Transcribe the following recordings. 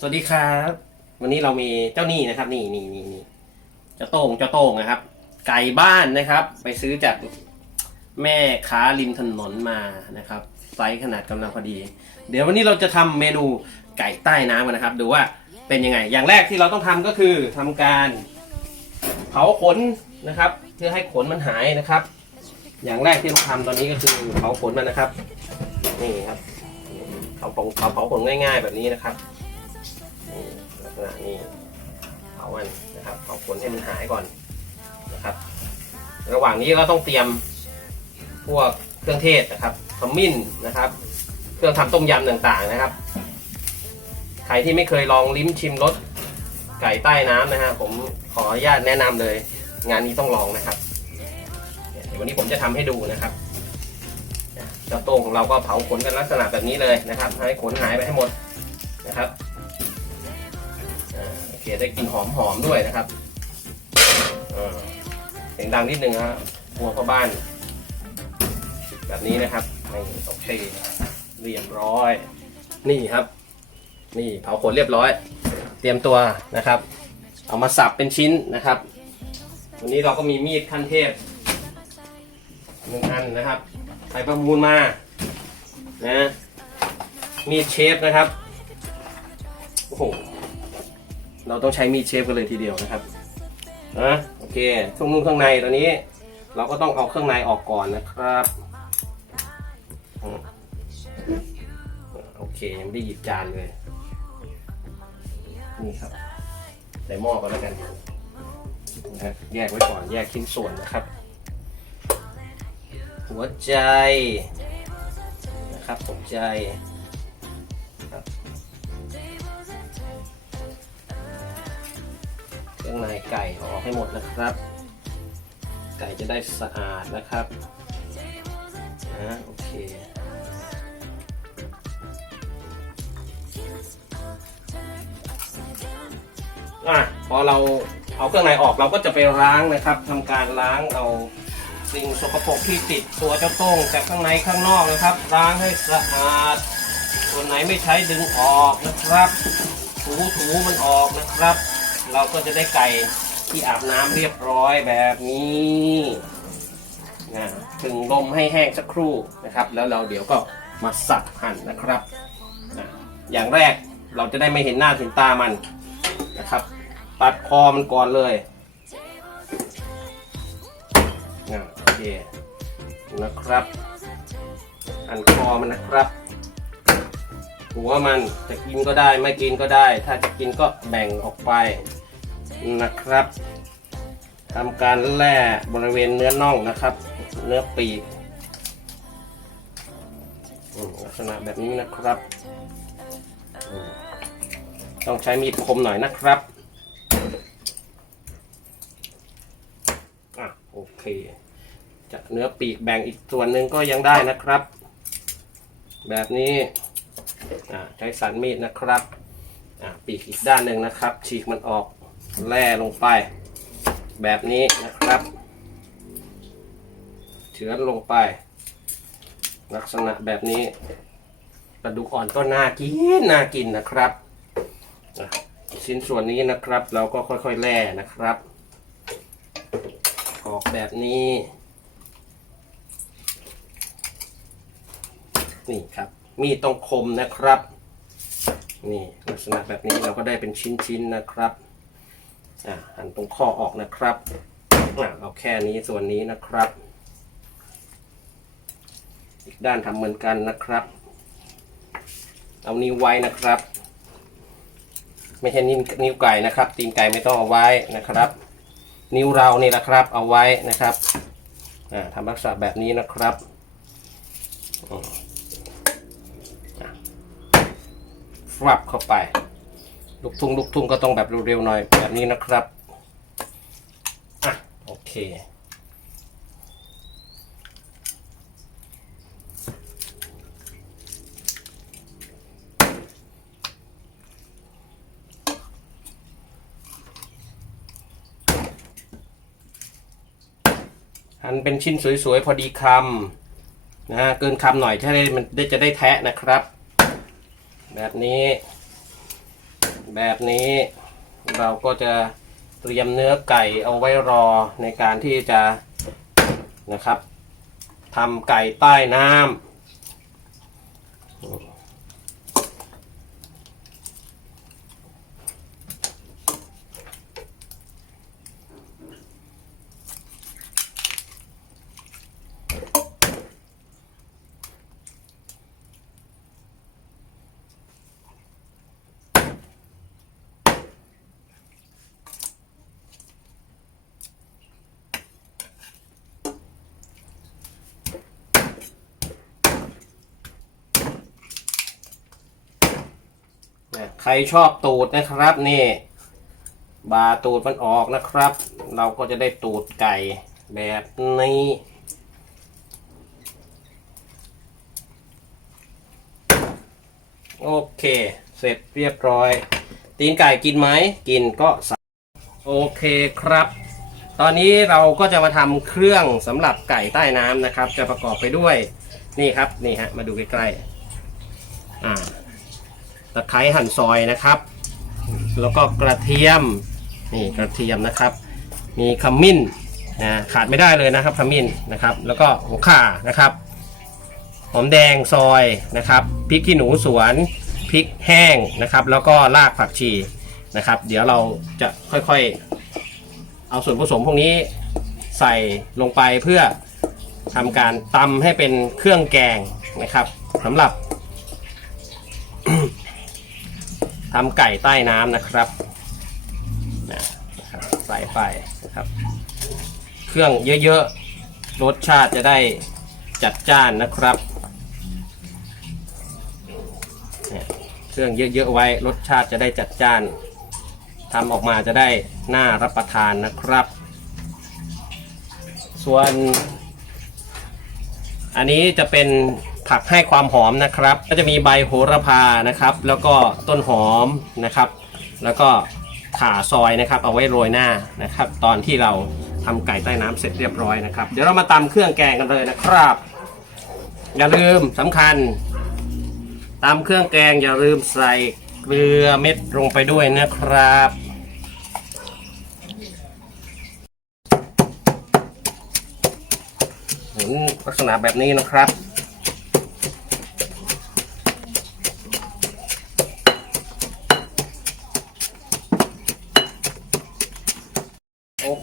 สวัสดีครับ วันนี้เรามีเจ้านี้นะครับ นี่นี่นี่นี่เจ้าโต้งเจ้าโต้งนะครับ ไก่บ้านนะครับ ไปซื้อจากแม่ค้าริมถนนมานะครับ ไซส์ขนาดกำลังพอดี เดี๋ยววันนี้เราจะทำเมนูไก่ใต้น้ำกันนะครับ ดูว่าเป็นยังไง อย่างแรกที่เราต้องทำก็คือทำการเผาขนนะครับ เพื่อให้ขนมันหายนะครับ อย่างแรกที่ต้องทำตอนนี้ก็คือเผาขนมันนะครับ นี่ครับเผาเผาเผาขนง่าย ๆ แบบนี้นะครับ นี่ลักษณะนี้เผามันนะครับเผาขนให้มันหายก่อนนะครับ ระหว่างนี้เราต้องเตรียมพวกเครื่องเทศนะครับขมิ้นนะครับ เครื่องทำต้มยำต่างๆนะครับ ใครที่ไม่เคยลองลิ้มชิมรสไก่ใต้น้ำนะฮะผมขออนุญาตแนะนำเลย งานนี้ต้องลองนะครับเดี๋ยววันนี้ผมจะทำให้ดูนะครับเจ้าโต้งของเราก็เผาขนกันลักษณะแบบนี้เลยนะครับ ให้ขนหายไปให้หมดนะครับ คได้กลิ่นหอมหอมๆด้วยนะครับอ่าเสียงดังนิดนึงฮะกลัวพ่อบ้าน แบบนี้นะครับนี่โอเคเรียบร้อย นี่ครับ นี่เผาขนเรียบร้อย เตรียมตัวนะครับ เอามาสับเป็นชิ้นนะครับ วันนี้เราก็มีมีดขั้นเทพหนึ่งอันนะครับไปประมูลมานะมีดเชฟนะครับโอ้โห เราต้องใช้มีดเชฟกันเลยทีเดียวนะครับนะโอเคช่วงนุ่งข้างในตอนนี้ เราก็ต้องเอาเครื่องในออกก่อนนะครับอืมโอเคยังไม่ได้หยิบจานเลยนี่ครับใส่หม้อก่อนแล้วกันนะครับแยกไว้ก่อนแยกชิ้นส่วนนะครับ หัวใจนะครับหัวใจ เครื่องในไก่ออกให้หมดนะครับ ไก่จะได้สะอาดนะครับนะโอเคอะพอเราเอาเครื่องในออกเราก็จะไปล้างนะครับทำการล้างเอาสิ่งสกปรกที่ติดตัวเจ้าโต้งจากข้างในข้างนอกนะครับ ล้างให้สะอาดส่วนไหนไม่ใช้ดึงออกนะครับ ถูถูมันออกนะครับ เราก็จะได้ไก่ที่อาบน้ำเรียบร้อยแบบนี้นะถึงลมให้แห้งสักครู่นะครับ แล้วเราเดี๋ยวก็มาสับหั่นนะครับนะอย่างแรกเราจะได้ไม่เห็นหน้าเห็นตามันนะครับ ตัดคอมันก่อนเลยนะโอเคนะครับหั่นคอมันนะครับ หัวมันจะกินก็ได้ไม่กินก็ได้ ถ้าจะกินก็แบ่งออกไปนะครับทำการแล่บริเวณเนื้อน่องนะครับ เนื้อปีกลักษณะแบบนี้นะครับ ต้องใช้มีดคมหน่อยนะครับอะโอเค จะเนื้อปีกแบ่งอีกส่วนหนึ่งก็ยังได้นะครับ แบบนี้ ใช้สันมีดนะครับปีกอีกด้านหนึ่งนะครับ ฉีกมันออกแล่ลงไป แบบนี้นะครับเฉือนลงไป ลักษณะแบบนี้กระดูกอ่อนก็น่ากินน่ากินนะครับชิ้นส่วนนี้นะครับ เราก็ค่อยๆแล่นะครับ ออกแบบนี้ นี่ครับ มีดต้องคมนะครับ นี่ลักษณะแบบนี้เราก็ได้เป็นชิ้นๆนะครับอ่าหันตรงข้อออกนะครับอ่าเอาแค่นี้ส่วนนี้นะครับ อีกด้านทำเหมือนกันนะครับ เอานิ้วไว้นะครับ ไม่ใช่นิ้วนิ้วไก่นะครับ ตีนไก่ไม่ต้องเอาไว้นะครับ นิ้วเรานี่แหละครับ เอาไว้นะครับอ่าทำลักษณะแบบนี้นะครับอืม ฟับเข้าไป ลูกทุ่งลูกทุ่งก็ต้องแบบเร็วๆหน่อยแบบนี้นะครับอะโอเคหั่นเป็นชิ้นสวยๆ พอดีคำนะฮะเกินคำหน่อยถ้าได้มันได้จะได้แทะนะครับ แบบนี้ แบบนี้เราก็จะเตรียมเนื้อไก่เอาไว้รอในการที่จะนะครับทำไก่ใต้น้ำ ใครชอบตูดนะครับนี่ บาตูดมันออกนะครับ เราก็จะได้ตูดไก่แบบนี้โอเค เสร็จเรียบร้อย ตีนไก่กินไหมกินก็ใส่โอเคครับ ตอนนี้เราก็จะมาทำเครื่องสำหรับไก่ใต้น้ำนะครับ จะประกอบไปด้วยนี่ครับนี่ฮะมาดูใกล้ๆอ่าะไคร้หั่นซอยนะครับ แล้วก็กระเทียมนี่กระเทียมนะครับ มีขมิ้นนะขาดไม่ได้เลยนะครับขมิ้นนะครับ แล้วก็หัวข่านะครับหอมแดงซอยนะครับพริกขี้หนูสวนพริกแห้งนะครับ แล้วก็รากผักชีนะครับ เดี๋ยวเราจะค่อยๆ เอาส่วนผสมพวกนี้ใส่ลงไปเพื่อทำการตำให้เป็นเครื่องแกงนะครับสำหรับ ทำไก่ใต้น้ำนะครับนะครับใส่ไปนะครับ เครื่องเยอะๆรสชาติจะได้จัดจ้านนะครับเนี่ยเครื่องเยอะๆไว้รสชาติจะได้จัดจ้านทำออกมาจะได้น่ารับประทานนะครับ ส่วน อันนี้จะเป็น ผักให้ความหอมนะครับ ก็จะมีใบโหระพานะครับ แล้วก็ต้นหอมนะครับ แล้วก็ข่าซอยนะครับ เอาไว้โรยหน้านะครับ ตอนที่เราทำไก่ใต้น้ำเสร็จเรียบร้อยนะครับ เดี๋ยวเรามาตำเครื่องแกงกันเลยนะครับ อย่าลืมสำคัญตำเครื่องแกงอย่าลืมใส่เกลือเม็ดลงไปด้วยนะครับเห็นลักษณะแบบนี้นะครับ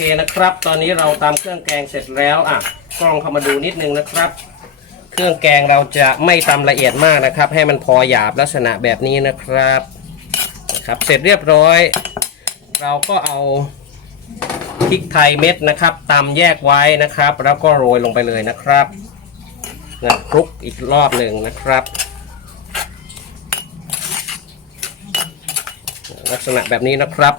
เคนะครับ ตอนนี้เราตามเครื่องแกงเสร็จแล้วอะกล้องเข้ามาดูนิดนึงนะครับ เครื่องแกงเราจะไม่ตำละเอียดมากนะครับ ให้มันพอหยาบลักษณะแบบนี้นะครับนะครับเสร็จเรียบร้อย เราก็เอาพริกไทยเม็ดนะครับตำแยกไว้นะครับ แล้วก็โรยลงไปเลยนะครับนะคลุกอีกรอบหนึ่งนะครับ ลักษณะแบบนี้นะครับ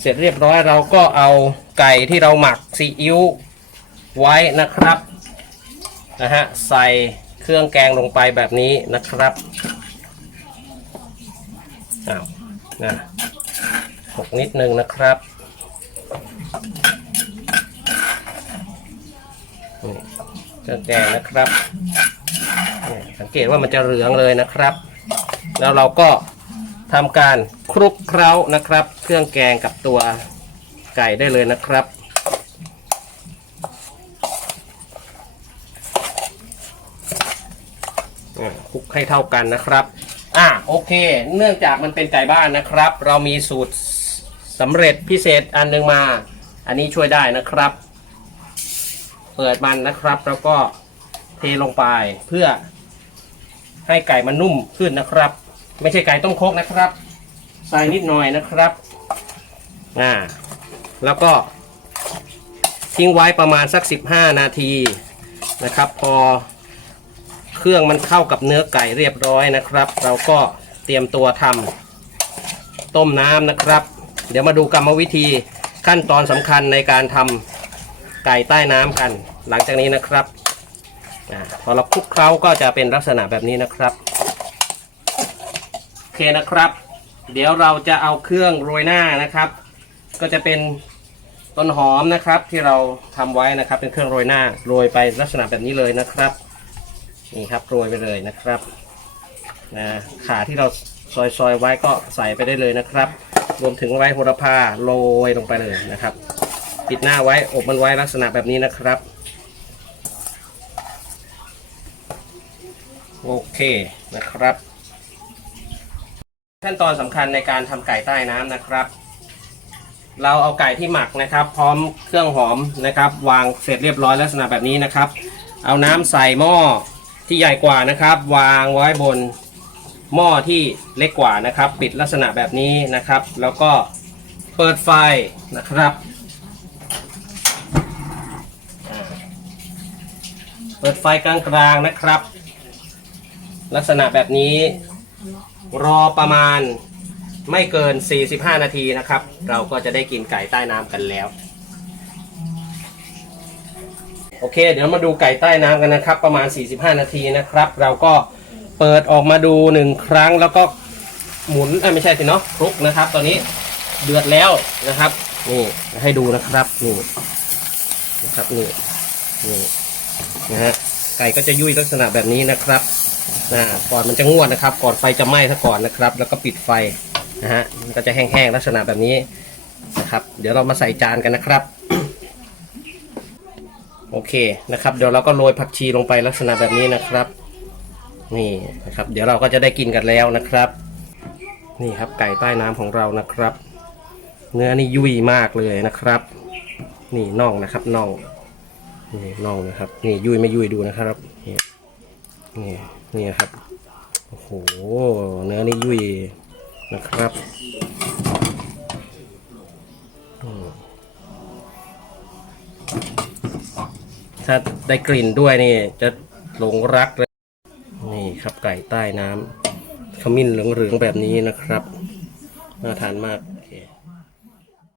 เสร็จเรียบร้อยเราก็เอา ไก่ที่เราหมักซีอิ๊วไว้นะครับนะฮะใส่เครื่องแกงลงไปแบบนี้นะครับอ้าวนะหกนิดนึงนะครับนี่เครื่องแกงนะครับเนี่ยสังเกตว่ามันจะเหลืองเลยนะครับ แล้วเราก็ทำการคลุกเคล้านะครับ เครื่องแกงกับตัว ไก่ได้เลยนะครับ คลุกให้เท่ากันนะครับ อ่าโอเค เนื่องจากมันเป็นไก่บ้านนะครับ เรามีสูตรสำเร็จพิเศษอันหนึงมา อันนี้ช่วยได้นะครับ เปิดมันนะครับ แล้วก็เทลงไปเพื่อให้ไก่มันนุ่มขึ้นนะครับ ไม่ใช่ไก่ต้มโคกนะครับ ใส่นิดหน่อยนะครับ อ่า แล้วก็ทิ้งไว้ประมาณสัก 15 นาทีนะครับ พอเครื่องมันเข้ากับเนื้อไก่เรียบร้อยนะครับ เราก็เตรียมตัวทำต้มน้ำนะครับ เดี๋ยวมาดูกรรมวิธีขั้นตอนสำคัญในการทำไก่ใต้น้ำกัน หลังจากนี้นะครับพอเราคลุกเคล้าก็จะเป็นลักษณะแบบนี้นะครับโอเคนะครับ เดี๋ยวเราจะเอาเครื่องโรยหน้านะครับ ก็จะเป็นต้นหอมนะครับที่เราทำไว้นะครับ เป็นเครื่องโรยหน้าโรยไปลักษณะแบบนี้เลยนะครับนี่ครับโรยไปเลยนะครับนะขาที่เราซอยซอยไว้ก็ใส่ไปได้เลยนะครับ รวมถึงไว้โหระพาโรยลงไปเลยนะครับ ปิดหน้าไว้อบมันไว้ลักษณะแบบนี้นะครับโอเคนะครับ ขั้นตอนสำคัญในการทำไก่ใต้น้ำนะครับ เราเอาไก่ที่หมักนะครับ พร้อมเครื่องหอมนะครับ วางเสร็จเรียบร้อยลักษณะแบบนี้นะครับ เอาน้ำใส่หม้อที่ใหญ่กว่านะครับ วางไว้บนหม้อที่เล็กกว่านะครับ ปิดลักษณะแบบนี้นะครับ แล้วก็เปิดไฟนะครับเปิดไฟกลางๆนะครับ ลักษณะแบบนี้รอประมาณ ไม่เกิน 45 นาทีนะครับ เราก็จะได้กินไก่ใต้น้ำกันแล้ว โอเค เดี๋ยวมาดูไก่ใต้น้ำกันนะครับ ประมาณ 45 นาทีนะครับ เราก็เปิดออกมาดูหนึ่งครั้งแล้วก็หมุนไม่ใช่สิเนาะคลุกนะครับ ตอนนี้เดือดแล้วนะครับนี่ให้ดูนะครับนี่นะครับนี่นี่นะฮะไก่ก็จะยุ่ยลักษณะแบบนี้นะครับนะก่อนมันจะงวดนะครับ ก่อนไฟจะไหม้ซะก่อนนะครับ แล้วก็ปิดไฟ นะฮะมันก็จะแห้งๆลักษณะแบบนี้นะครับ เดี๋ยวเรามาใส่จานกันนะครับ โอเคนะครับ เดี๋ยวเราก็โรยผักชีลงไปลักษณะแบบนี้นะครับ นี่นะครับ เดี๋ยวเราก็จะได้กินกันแล้วนะครับ นี่ครับไก่ใต้น้ำของเรานะครับ เนื้อนี่ยุ่ยมากเลยนะครับ นี่น่องนะครับน่องนี่น่องนะครับ นี่ยุ่ยไม่ยุ่ยดูนะครับนี่นี่นี่ครับโอ้โหเนื้อนี่ยุ่ย นะครับถ้าได้กลิ่นด้วยนี่ จะหลงรักเลยนี่ครับไก่ใต้น้ำขมิ้นเหลืองๆแบบนี้นะครับ น่าทานมาก